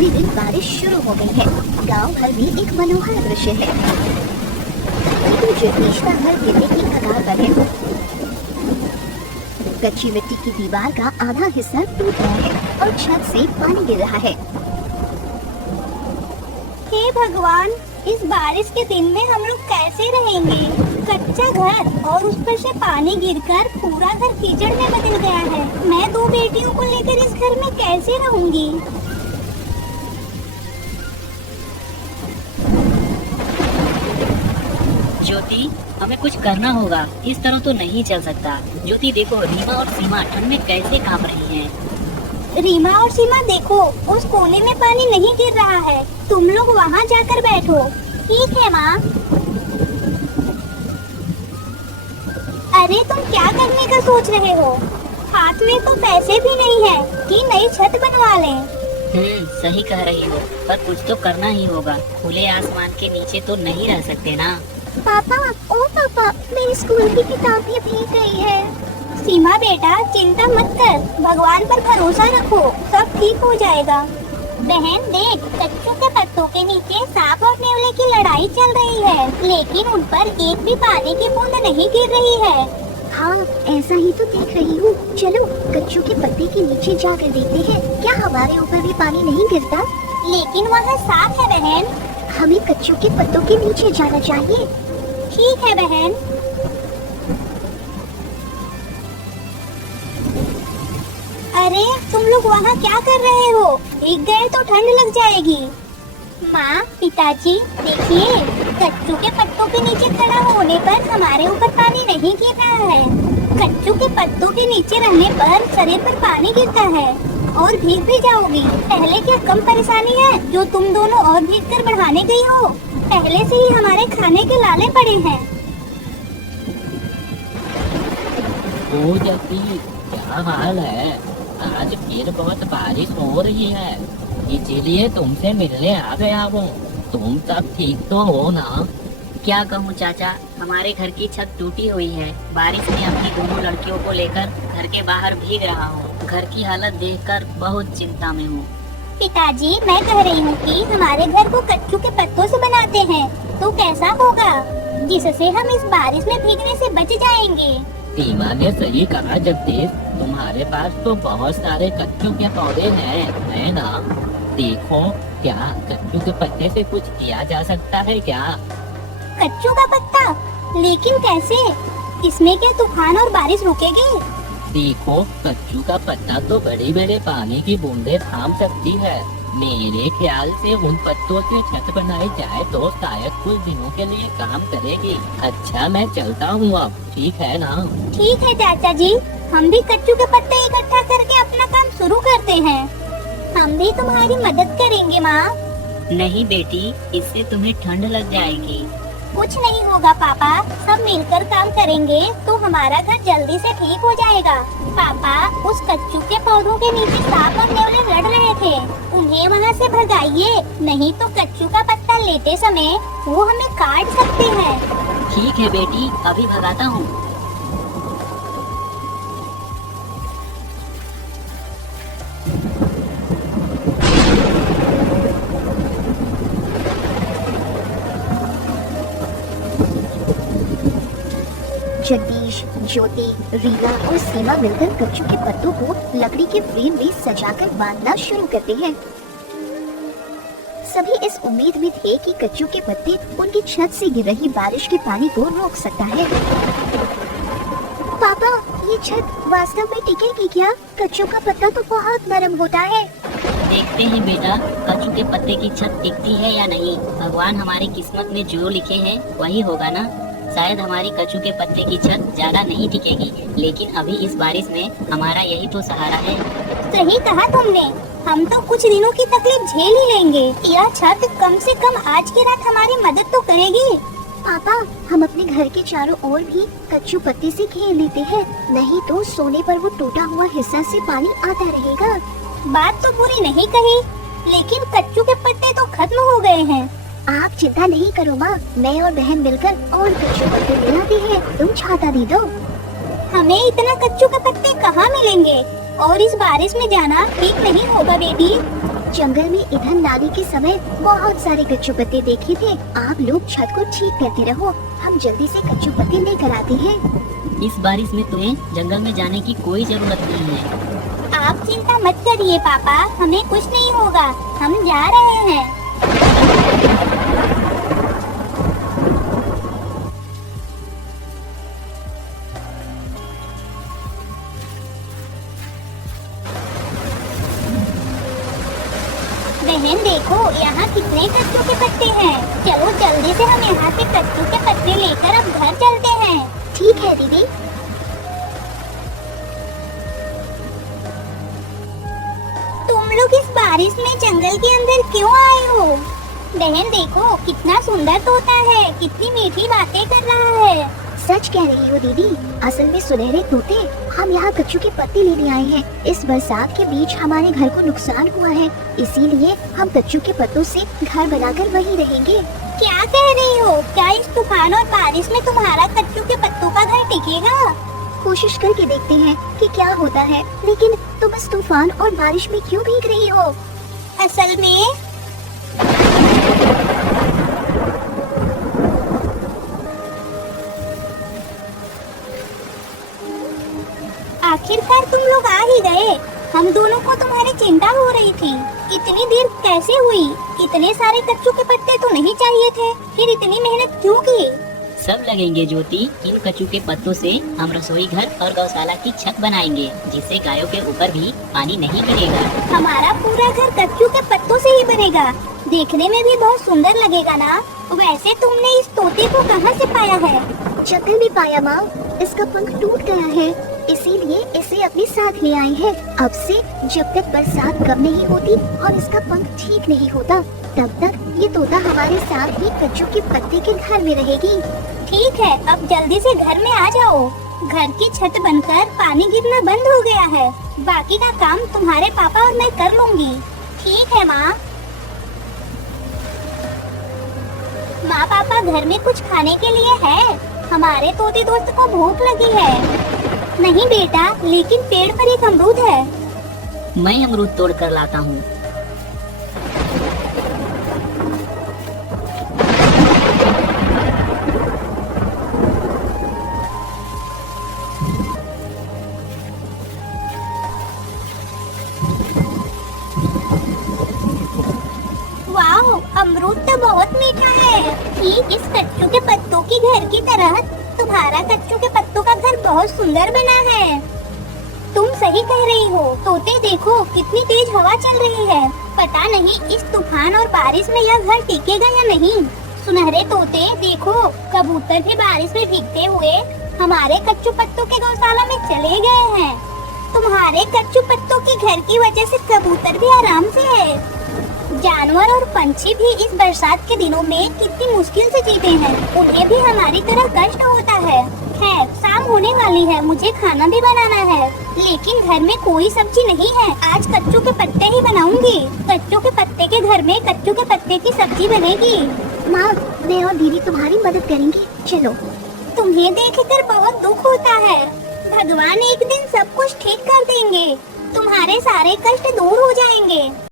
अगले दिन बारिश शुरू हो गई है। गांव भर में एक मनोहर दृश्य है। तो जगदीश का घर गिरने की कगार पर है। कच्ची मिट्टी की दीवार का आधा हिस्सा टूट गया है और छत से पानी गिर रहा है। हे भगवान, इस बारिश के दिन में हम लोग कैसे रहेंगे? कच्चा घर और उस पर से पानी गिरकर पूरा घर कीचड़ में बदल गया है। मैं दो बेटियों को लेकर इस घर में कैसे रहूंगी? ज्योति, हमें कुछ करना होगा। इस तरह तो नहीं चल सकता। ज्योति देखो, रीमा और सीमा ठंड में कैसे कांप रही हैं। रीमा और सीमा देखो, उस कोने में पानी नहीं गिर रहा है। तुम लोग वहाँ जाकर बैठो। ठीक है माँ। अरे तुम क्या करने का सोच रहे हो? हाथ में तो पैसे भी नहीं है कि नई छत बनवा लें। सही कह रही हो, पर कुछ तो करना ही होगा। खुले आसमान के नीचे तो नहीं रह सकते ना। पापा, ओ पापा, मेरी स्कूल की किताब भी भीग गई है। सीमा बेटा, चिंता मत कर, भगवान पर भरोसा रखो, सब ठीक हो जाएगा। बहन देख, कच्चू के पत्तों के नीचे सांप और नेवले की लड़ाई चल रही है, लेकिन उन पर एक भी पानी की बूंद नहीं गिर रही है। हाँ, ऐसा ही तो देख रही हूँ। चलो कच्चू के पत्ते के नीचे जाकर देखते हैं, क्या हमारे ऊपर भी पानी नहीं गिरता? लेकिन वहाँ सांप है बहन। हमें कच्चू के पत्तों के नीचे जाना चाहिए। ठीक है बहन। अरे तुम लोग वहाँ क्या कर रहे हो? भीग गए तो ठंड लग जाएगी। माँ, पिताजी देखिए, कच्चू के पत्तों के नीचे खड़ा होने पर हमारे ऊपर पानी नहीं गिर रहा है। कच्चू के पत्तों के नीचे रहने पर शरीर पर पानी गिरता है और भीग भी जाओगी। पहले क्या कम परेशानी है जो तुम दोनों और भीग कर बढ़ाने गई हो? पहले से ही हमारे खाने के लाले पड़े हैं। ओ जती, क्या हाल है? आज फिर बहुत बारिश हो रही है, इसीलिए तुमसे मिलने आ गया हूँ। तुम सब ठीक तो हो ना? क्या कहूँ चाचा, हमारे घर की छत टूटी हुई है। बारिश में अपनी दोनों लड़कियों को लेकर घर के बाहर भीग रहा हूँ। घर की हालत देखकर बहुत चिंता में हूँ। पिताजी, मैं कह रही हूँ कि हमारे घर को कच्चू के पत्तों से बनाते हैं तो कैसा होगा, जिससे हम इस बारिश में भीगने से बच जाएंगे। सीमा ने सही कहा जगदीश, तुम्हारे पास तो बहुत सारे कच्चू के पौधे हैं, है ना? देखो, क्या कच्चू के पत्ते से कुछ किया जा सकता है क्या? कच्चू का पत्ता? लेकिन कैसे? इसमें क्या तूफान और बारिश रुकेगी? देखो, कच्चू का पत्ता तो बड़े बड़े पानी की बूंदे थाम सकती है। मेरे ख्याल से उन पत्तों से छत बनाई जाए तो शायद कुछ दिनों के लिए काम करेगी। अच्छा, मैं चलता हूँ अब, ठीक है ना? ठीक है चाचा जी, हम भी कच्चू के पत्ते इकट्ठा करके अपना काम शुरू करते हैं। हम भी तुम्हारी मदद करेंगे माँ। नहीं बेटी, इससे तुम्हें ठंड लग जाएगी। कुछ नहीं होगा पापा, सब मिलकर काम करेंगे तो हमारा घर जल्दी से ठीक हो जाएगा। पापा, उस कच्चू के पौधों के नीचे सांप और नेवले लड़ रहे थे, उन्हें वहाँ से भगाइए, नहीं तो कच्चू का पत्ता लेते समय वो हमें काट सकते हैं। ठीक है बेटी, अभी भगाता हूँ। जगदीश, ज्योति, रीना और सीमा मिलकर कच्चू के पत्तों को लकड़ी के फ्रेम में सजाकर बांधना शुरू करते हैं। सभी इस उम्मीद में थे कि कच्चू के पत्ते उनकी छत से गिर रही बारिश के पानी को रोक सकता है। पापा, ये छत वास्तव में टिकेगी क्या? कच्चू का पत्ता तो बहुत नरम होता है। देखते हैं बेटा, कच्चू के पत्ते की छत टिकती है या नहीं। भगवान हमारी किस्मत में जो लिखे हैं वही होगा ना। शायद हमारी कच्चू के पत्ते की छत ज्यादा नहीं टिकेगी, लेकिन अभी इस बारिश में हमारा यही तो सहारा है। सही कहा तुमने, हम तो कुछ दिनों की तकलीफ झेल ही लेंगे। यह छत कम से कम आज की रात हमारी मदद तो करेगी। पापा, हम अपने घर के चारों ओर भी कच्चू पत्ते से घेर लेते हैं, नहीं तो सोने पर वो टूटा हुआ हिस्सा से पानी आता रहेगा। बात तो बुरी नहीं कही, लेकिन कच्चू के पत्ते तो खत्म हो गए हैं। आप चिंता नहीं करो माँ, मैं और बहन मिलकर और कच्चू पत्ते मिलाते हैं, तुम छाता दे दो। हमें इतना कच्चू के पत्ते कहाँ मिलेंगे, और इस बारिश में जाना ठीक नहीं होगा बेटी। जंगल में इधर नाली के समय बहुत सारे कच्चू पत्ते देखे थे। आप लोग छत को ठीक करते रहो, हम जल्दी से कच्चू पत्ते लेकर आते हैं। इस बारिश में तुम्हें जंगल में जाने की कोई जरूरत नहीं है। आप चिंता मत करिए पापा, हमें कुछ नहीं होगा, हम जा रहे हैं। बहन देखो, यहाँ कितने कच्चू के पत्ते हैं। चलो जल्दी से हम यहाँ से कच्चू के पत्ते लेकर अब घर चलते हैं। ठीक है दीदी। तुम लोग इस बारिश में जंगल के अंदर क्यों आए हो? बहन देखो, कितना सुंदर तोता है, कितनी मीठी बातें कर रहा है। सच कह रही हो दीदी, असल में सुनहरे तोते हम यहाँ कच्चू के पत्ते लेने आए हैं। इस बरसात के बीच हमारे घर को नुकसान हुआ है, इसीलिए हम कच्चू के पत्तों से घर बनाकर वहीं रहेंगे। क्या कह रही हो? क्या इस तूफान और बारिश में तुम्हारा कच्चू के पत्तों का घर टिकेगा? कोशिश करके देखते हैं कि क्या होता है। लेकिन तुम इस तूफान और बारिश में क्यों भीग रही हो? असल में आखिरकार तुम लोग आ ही गए। हम दोनों को तुम्हारी चिंता हो रही थी। इतनी देर कैसे हुई? इतने सारे कच्चू के पत्ते तो नहीं चाहिए थे, फिर इतनी मेहनत क्यों की? सब लगेंगे ज्योति। इन कच्चू के पत्तों से हम रसोई घर और गौशाला की छत बनाएंगे, जिससे गायों के ऊपर भी पानी नहीं गिरेगा। हमारा पूरा घर कच्चू के पत्तों से ही बनेगा। देखने में भी बहुत सुंदर लगेगा ना? वैसे तुमने इस तोते को कहाँ से पाया है? जंगल में पाया माँ। इसका पंख टूट गया है, इसीलिए इसे अपने साथ ले आए हैं। अब से जब तक बरसात कम नहीं होती और इसका पंख ठीक नहीं होता, तब तक ये तोता हमारे साथ ही कच्चू के पत्ते के घर में रहेगी। ठीक है, अब जल्दी से घर में आ जाओ। घर की छत बनकर पानी गिरना बंद हो गया है। बाकी का काम तुम्हारे पापा और मैं कर लूंगी। ठीक है माँ। माँ पापा, घर में कुछ खाने के लिए है? हमारे तोते दोस्त को भूख लगी है। नहीं बेटा, लेकिन पेड़ पर एक अमरूद है। मैं अमरूद तोड़ कर लाता हूँ। वाओ, अमरूद तो बहुत मीठा है। ठीक इस कच्चू के पत्तों की घर की तरह तुम्हारा कच्चू के पत्तों का घर बहुत सुंदर बना है। तुम सही कह रही हो। तोते देखो, कितनी तेज हवा चल रही है। पता नहीं इस तूफान और बारिश में यह घर टिकेगा या नहीं। सुनहरे तोते देखो, कबूतर भी बारिश में भीगते हुए हमारे कच्चू पत्तों के गौशाला में चले गए हैं। तुम्हारे कच्चू पत्तों के घर की वजह से कबूतर भी आराम से है। जानवर और पंछी भी इस बरसात के दिनों में कितनी मुश्किल से जीते हैं। उन्हें भी हमारी तरह कष्ट होता है। खैर, शाम होने वाली है, मुझे खाना भी बनाना है। लेकिन घर में कोई सब्जी नहीं है। आज कच्चू के पत्ते ही बनाऊंगी। कच्चू के पत्ते के घर में कच्चू के पत्ते की सब्जी बनेगी। माँ, मैं और दीदी तुम्हारी मदद करेंगी। चलो। तुम्हें देखकर बहुत दुख होता है। भगवान एक दिन सब कुछ ठीक कर देंगे। तुम्हारे सारे कष्ट दूर हो जाएंगे।